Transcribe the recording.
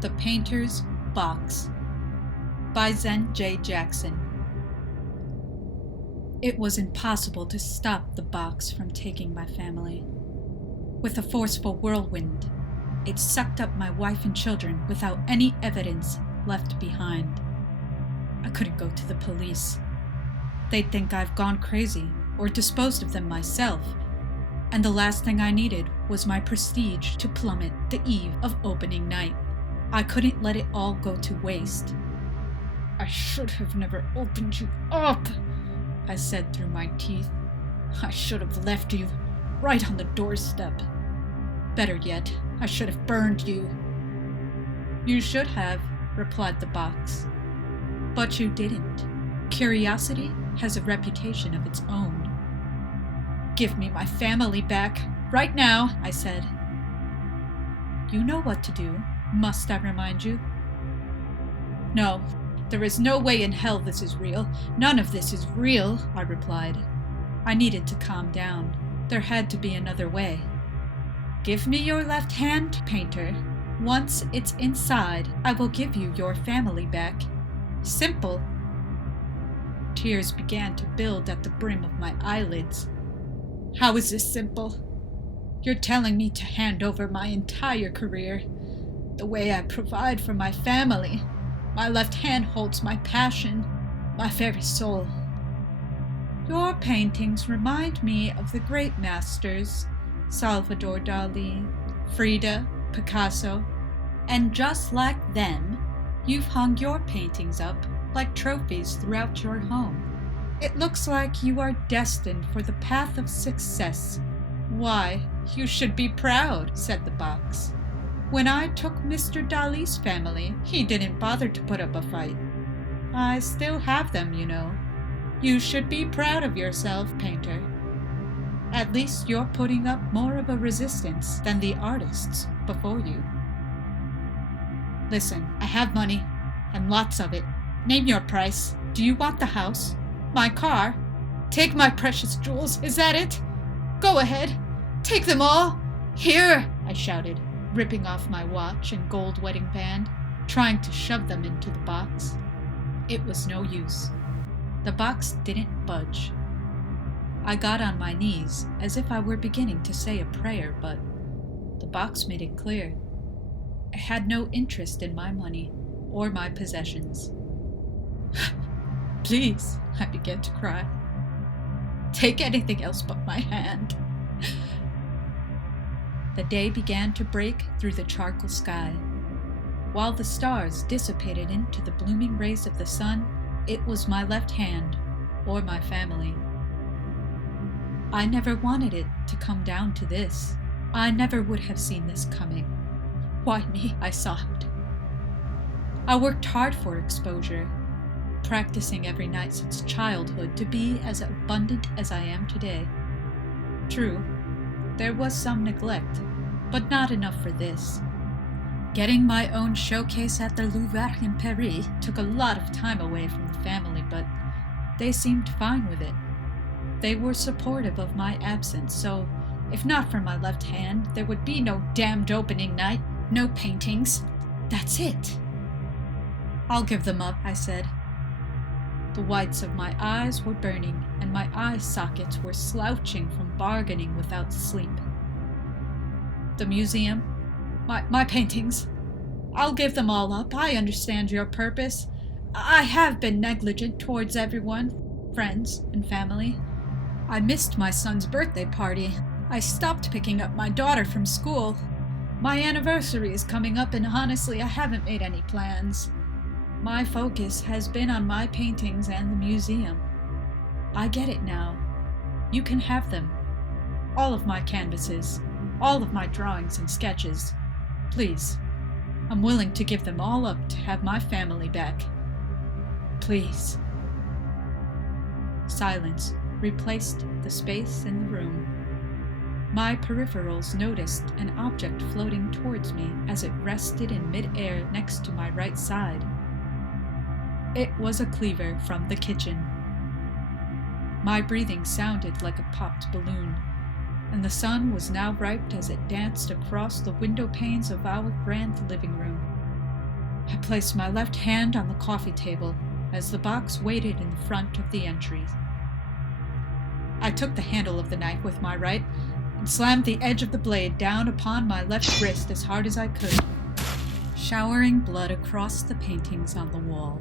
The Painter's Box by Zen J. Jackson. It was impossible to stop the box from taking my family. With a forceful whirlwind, it sucked up my wife and children without any evidence left behind. I couldn't go to the police. They'd think I've gone crazy or disposed of them myself, and the last thing I needed was my prestige to plummet the eve of opening night. I couldn't let it all go to waste. "I should have never opened you up," I said through my teeth. "I should have left you right on the doorstep. Better yet, I should have burned you." "You should have," replied the box. "But you didn't. Curiosity has a reputation of its own." "Give me my family back, right now," I said. "You know what to do. Must I remind you?" "No, there is no way in hell this is real. None of this is real," I replied. I needed to calm down. There had to be another way. "Give me your left hand, Painter. Once it's inside, I will give you your family back. Simple." Tears began to build at the brim of my eyelids. "How is this simple? You're telling me to hand over my entire career, the way I provide for my family. My left hand holds my passion, my very soul." "Your paintings remind me of the great masters, Salvador Dali, Frida, Picasso, and just like them, you've hung your paintings up like trophies throughout your home. It looks like you are destined for the path of success." "Why, you should be proud," said the box. "When I took Mr. Dali's family, he didn't bother to put up a fight. I still have them, you know. You should be proud of yourself, Painter. At least you're putting up more of a resistance than the artists before you." "Listen, I have money, and lots of it. Name your price. Do you want the house? My car? Take my precious jewels, is that it? Go ahead, take them all. Here," I shouted, ripping off my watch and gold wedding band, trying to shove them into the box. It was no use. The box didn't budge. I got on my knees as if I were beginning to say a prayer, but the box made it clear. It had no interest in my money or my possessions. "Please," I began to cry. "Take anything else but my hand." The day began to break through the charcoal sky. While the stars dissipated into the blooming rays of the sun, it was my left hand, or my family. I never wanted it to come down to this. I never would have seen this coming. Why me? I sobbed. I worked hard for exposure, practicing every night since childhood to be as abundant as I am today. True, there was some neglect, but not enough for this. Getting my own showcase at the Louvre in Paris took a lot of time away from the family, but they seemed fine with it. They were supportive of my absence, so if not for my left hand, there would be no damned opening night, no paintings. That's it. "I'll give them up," I said. The whites of my eyes were burning, and my eye sockets were slouching from bargaining without sleep. "The museum? My paintings? I'll give them all up. I understand your purpose. I have been negligent towards everyone, friends and family. I missed my son's birthday party. I stopped picking up my daughter from school. My anniversary is coming up, and honestly, I haven't made any plans. My focus has been on my paintings and the museum. I get it now. You can have them. All of my canvases, all of my drawings and sketches. Please, I'm willing to give them all up to have my family back. Please." Silence replaced the space in the room. My peripherals noticed an object floating towards me as it rested in mid-air next to my right side. It was a cleaver from the kitchen. My breathing sounded like a popped balloon, and the sun was now ripe as it danced across the window panes of our grand living room. I placed my left hand on the coffee table as the box waited in the front of the entry. I took the handle of the knife with my right and slammed the edge of the blade down upon my left wrist as hard as I could, showering blood across the paintings on the wall.